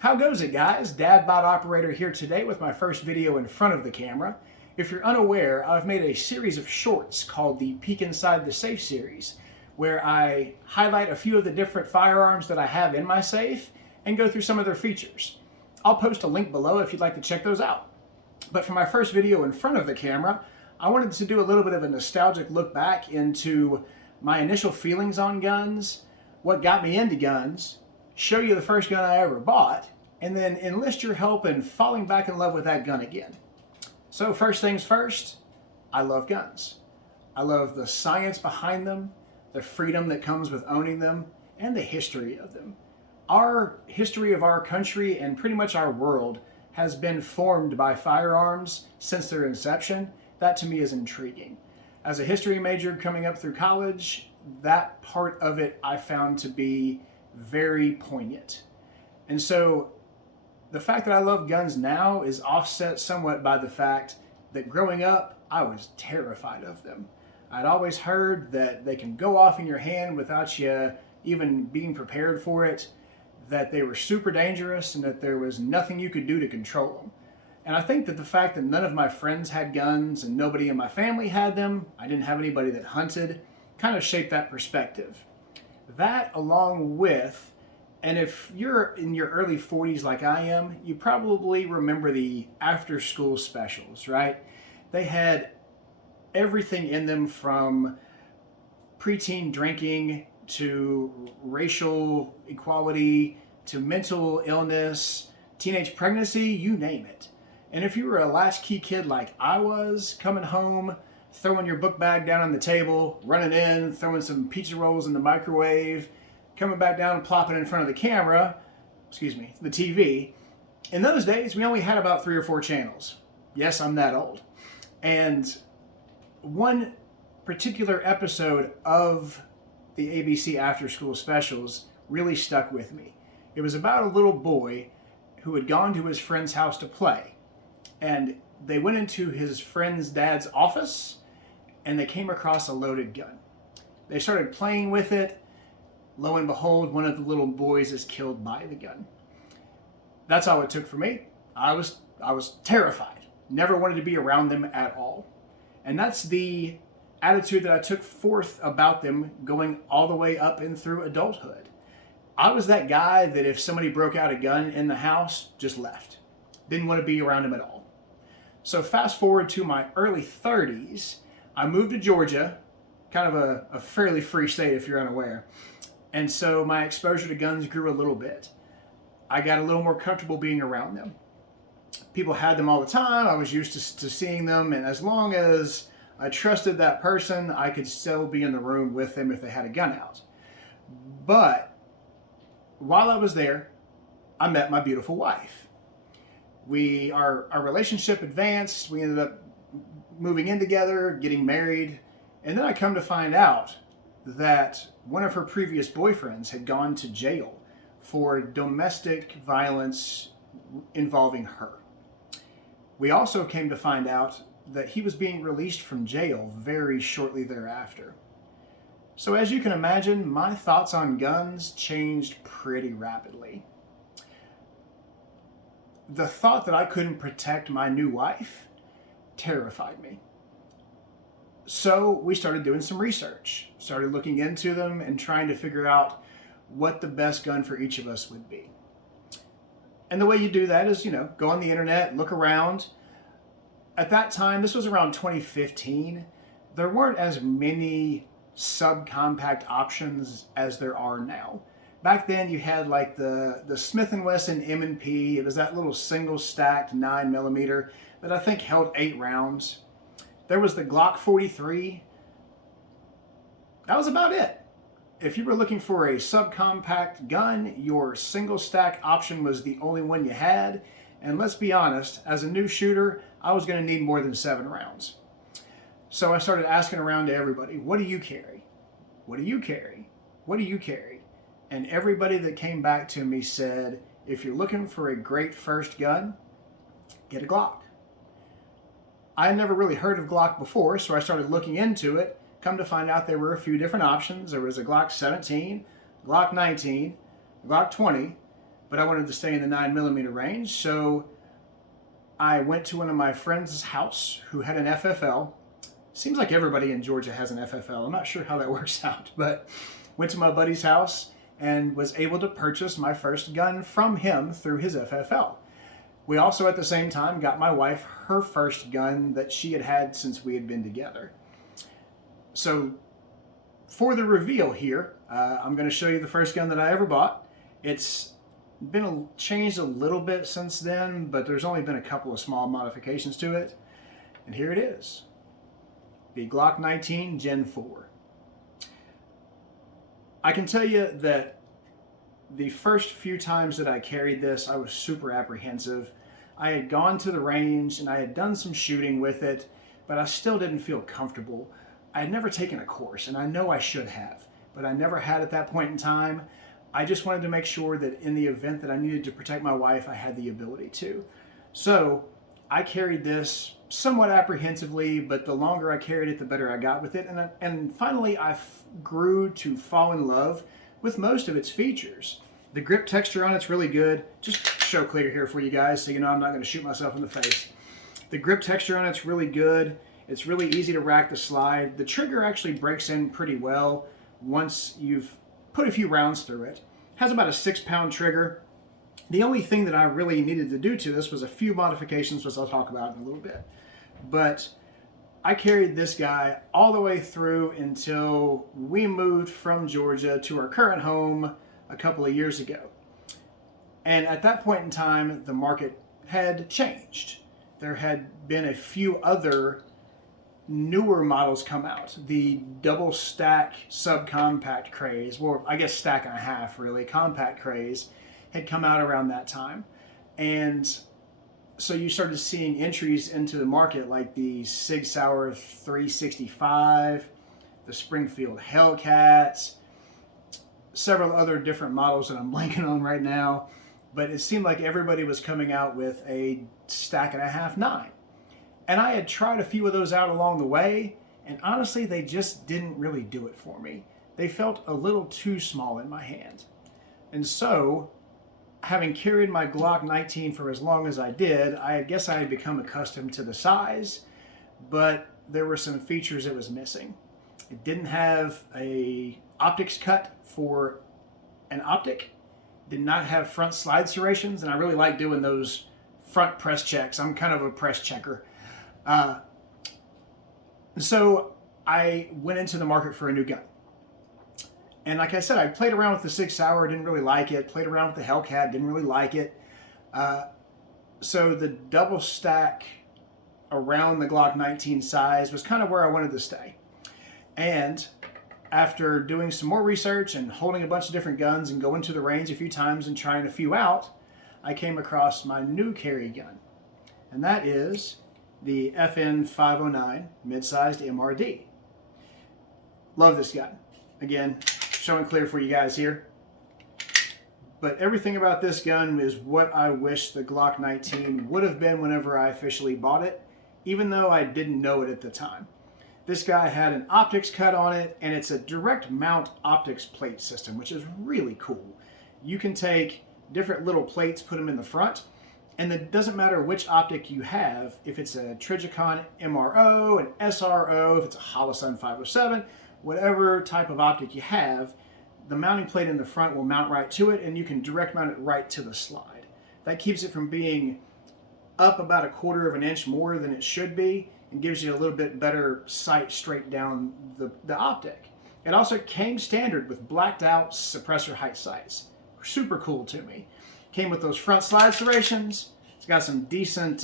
How goes it, guys? DadBot Operator here today with my first video in front of the camera. If you're unaware, I've made a series of shorts called the Peek Inside the Safe series, where I highlight a few of the different firearms that I have in my safe and go through some of their features. I'll post a link below if you'd like to check those out. But for my first video in front of the camera, I wanted to do a little bit of a nostalgic look back into my initial feelings on guns, what got me into guns, show you the first gun I ever bought, and then enlist your help in falling back in love with that gun again. So first things first, I love guns. I love the science behind them, the freedom that comes with owning them, and the history of them. Our history of our country and pretty much our world has been formed by firearms since their inception. That to me is intriguing. As a history major coming up through college, that part of it I found to be very poignant. And so the fact that I love guns now is offset somewhat by the fact that growing up, I was terrified of them. I'd always heard that they can go off in your hand without you even being prepared for it, that they were super dangerous, and that there was nothing you could do to control them. And I think that the fact that none of my friends had guns and nobody in my family had them, I didn't have anybody that hunted, kind of shaped that perspective. That along with, and if you're in your early 40s like I am, you probably remember the after school specials, right? They had everything in them from preteen drinking to racial equality to mental illness, teenage pregnancy, you name it. And if you were a latchkey kid like I was, coming home, throwing your book bag down on the table, running in, throwing some pizza rolls in the microwave, coming back down and plopping in front of the camera, the TV. In those days, we only had about 3 or 4 channels. Yes, I'm that old. And one particular episode of the ABC After School Specials really stuck with me. It was about a little boy who had gone to his friend's house to play. And they went into his friend's dad's office and they came across a loaded gun. They started playing with it. Lo and behold, one of the little boys is killed by the gun. That's all it took for me. I was terrified. Never wanted to be around them at all. And that's the attitude that I took forth about them going all the way up and through adulthood. I was that guy that if somebody broke out a gun in the house, just left. Didn't want to be around him at all. So fast forward to my early 30s, I moved to Georgia, kind of a fairly free state if you're unaware. And so my exposure to guns grew a little bit. I got a little more comfortable being around them. People had them all the time. I was used to seeing them. And as long as I trusted that person, I could still be in the room with them if they had a gun out. But while I was there, I met my beautiful wife. Our relationship advanced. We ended up moving in together, getting married. And then I come to find out that one of her previous boyfriends had gone to jail for domestic violence involving her. We also came to find out that he was being released from jail very shortly thereafter. So as you can imagine, my thoughts on guns changed pretty rapidly. The thought that I couldn't protect my new wife terrified me. So we started doing some research, started looking into them and trying to figure out what the best gun for each of us would be. And the way you do that is, go on the internet, look around. At that time, this was around 2015, there weren't as many subcompact options as there are now. Back then you had like the Smith & Wesson M&P. It was that little single stacked 9mm that I think held 8 rounds. There was the Glock 43. That was about it. If you were looking for a subcompact gun, your single stack option was the only one you had. And let's be honest, as a new shooter, I was going to need more than 7 rounds. So I started asking around to everybody, what do you carry? What do you carry? What do you carry? And everybody that came back to me said, if you're looking for a great first gun, get a Glock. I had never really heard of Glock before, so I started looking into it. Come to find out there were a few different options. There was a Glock 17, Glock 19, Glock 20, but I wanted to stay in the 9mm range, so I went to one of my friends' house who had an FFL. Seems like everybody in Georgia has an FFL. I'm not sure how that works out, but went to my buddy's house and was able to purchase my first gun from him through his FFL. We also at the same time got my wife her first gun that she had had since we had been together. So for the reveal here, I'm going to show you the first gun that I ever bought. It's been changed a little bit since then, but there's only been a couple of small modifications to it. And here it is, the Glock 19 Gen 4. I can tell you that the first few times that I carried this, I was super apprehensive. I had gone to the range and I had done some shooting with it, but I still didn't feel comfortable. I had never taken a course, and I know I should have, but I never had at that point in time. I just wanted to make sure that in the event that I needed to protect my wife, I had the ability to. So I carried this somewhat apprehensively, but the longer I carried it, the better I got with it. And finally, I grew to fall in love with most of its features. The grip texture on it's really good. Just show clear here for you guys so you know I'm not going to shoot myself in the face. The grip texture on it's really good. It's really easy to rack the slide. The trigger actually breaks in pretty well once you've put a few rounds through it. Has about a 6-pound trigger. The only thing that I really needed to do to this was a few modifications, which I'll talk about in a little bit. But I carried this guy all the way through until we moved from Georgia to our current home a couple of years ago. And at that point in time, the market had changed. There had been a few other newer models come out. The double stack subcompact craze, well, I guess stack and a half really, compact craze had come out around that time. And so you started seeing entries into the market like the Sig Sauer 365, the Springfield Hellcat, several other different models that I'm blanking on right now. But it seemed like everybody was coming out with a stack and a half 9. And I had tried a few of those out along the way, and honestly, they just didn't really do it for me. They felt a little too small in my hand. And so, having carried my Glock 19 for as long as I did, I guess I had become accustomed to the size, but there were some features it was missing. It didn't have a optics cut for an optic, did not have front slide serrations, and I really like doing those front press checks. I'm kind of a press checker. So I went into the market for a new gun. And like I said, I played around with the Sig Sauer, didn't really like it. Played around with the Hellcat, didn't really like it. So the double stack around the Glock 19 size was kind of where I wanted to stay. And after doing some more research and holding a bunch of different guns and going to the range a few times and trying a few out, I came across my new carry gun. And that is the FN 509 mid-sized MRD. Love this gun. Again, showing clear for you guys here. But everything about this gun is what I wish the Glock 19 would have been whenever I officially bought it, even though I didn't know it at the time. This guy had an optics cut on it, and it's a direct mount optics plate system, which is really cool. You can take different little plates, put them in the front, and it doesn't matter which optic you have, if it's a Trijicon MRO, an SRO, if it's a Holosun 507, whatever type of optic you have, the mounting plate in the front will mount right to it, and you can direct mount it right to the slide. That keeps it from being up about a 1/4 of an inch more than it should be, and gives you a little bit better sight straight down the optic. It also came standard with blacked out suppressor height sights. Super cool to me. Came with those front slide serrations. It's got some decent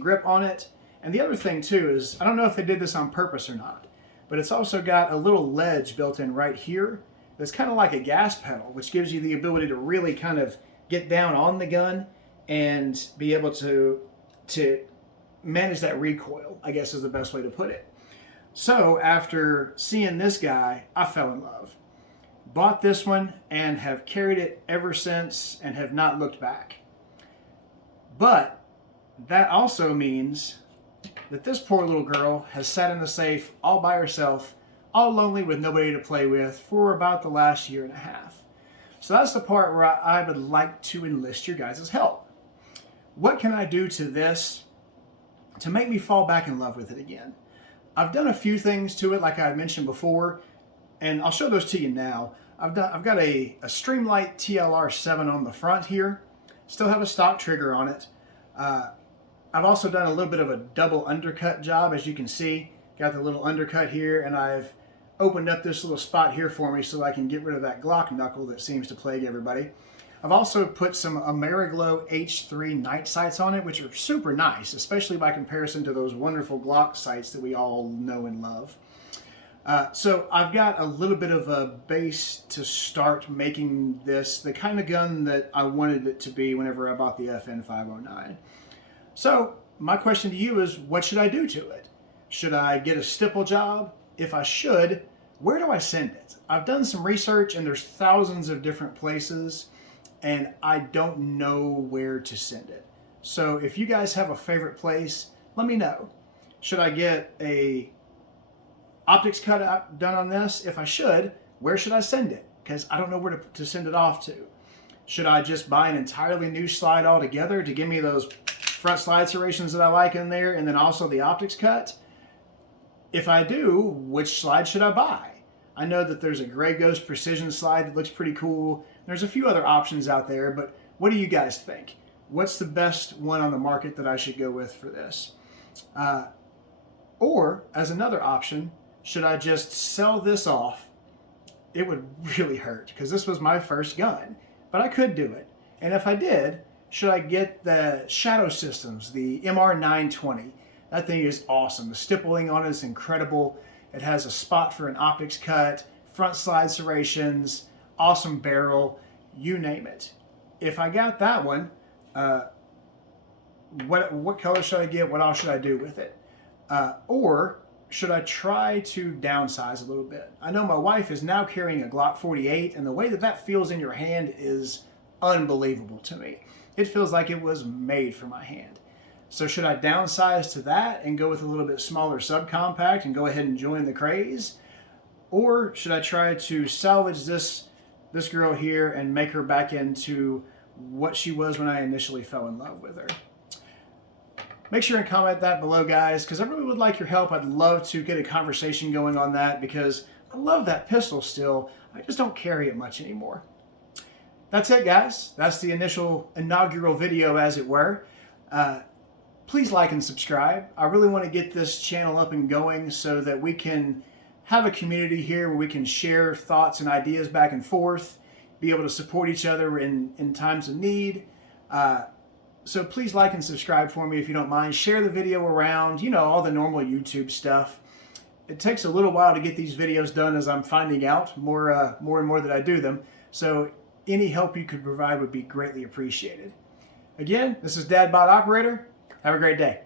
grip on it. And the other thing too is, I don't know if they did this on purpose or not, but it's also got a little ledge built in right here that's kind of like a gas pedal, which gives you the ability to really kind of get down on the gun and be able to manage that recoil, I guess is the best way to put it. So after seeing this guy, I fell in love. Bought this one and have carried it ever since and have not looked back. But that also means that this poor little girl has sat in the safe all by herself, all lonely with nobody to play with for about the last 1.5 years. So that's the part where I would like to enlist your guys' help. What can I do to this to make me fall back in love with it again? I've done a few things to it, like I had mentioned before, and I'll show those to you now. I've got a Streamlight TLR7 on the front here. Still have a stock trigger on it. I've also done a little bit of a double undercut job, as you can see. Got the little undercut here, and I've opened up this little spot here for me so I can get rid of that Glock knuckle that seems to plague everybody. I've also put some Ameriglo H3 night sights on it, which are super nice, especially by comparison to those wonderful Glock sights that we all know and love. So I've got a little bit of a base to start making this the kind of gun that I wanted it to be whenever I bought the FN509. So my question to you is, what should I do to it? Should I get a stipple job? If I should, where do I send it? I've done some research and there's thousands of different places and I don't know where to send it. So if you guys have a favorite place, let me know. Should I get a optics cut done on this? If I should, where should I send it? Because I don't know where to send it off to. Should I just buy an entirely new slide altogether to give me those front slide serrations that I like in there, and then also the optics cut? If I do, which slide should I buy? I know that there's a Grey Ghost Precision slide that looks pretty cool. There's a few other options out there, but what do you guys think? What's the best one on the market that I should go with for this? Or, as another option, should I just sell this off? It would really hurt because this was my first gun, but I could do it. And if I did, should I get the Shadow Systems, the MR920? That thing is awesome. The stippling on it is incredible. It has a spot for an optics cut, front slide serrations, awesome barrel, you name it. If I got that one, what color should I get? What else should I do with it? Or should I try to downsize a little bit? I know my wife is now carrying a Glock 48, and the way that that feels in your hand is unbelievable to me. It feels like it was made for my hand. So should I downsize to that and go with a little bit smaller subcompact and go ahead and join the craze? Or should I try to salvage this girl here and make her back into what she was when I initially fell in love with her? Make sure and comment that below, guys, because I really would like your help. I'd love to get a conversation going on that because I love that pistol still. I just don't carry it much anymore. That's it, guys. That's the inaugural video, as it were. Please like and subscribe. I really want to get this channel up and going so that we can have a community here where we can share thoughts and ideas back and forth, be able to support each other in times of need. So please like and subscribe for me if you don't mind. Share the video around, you know, all the normal YouTube stuff. It takes a little while to get these videos done, as I'm finding out more and more that I do them. So any help you could provide would be greatly appreciated. Again, this is Dad Bot Operator. Have a great day.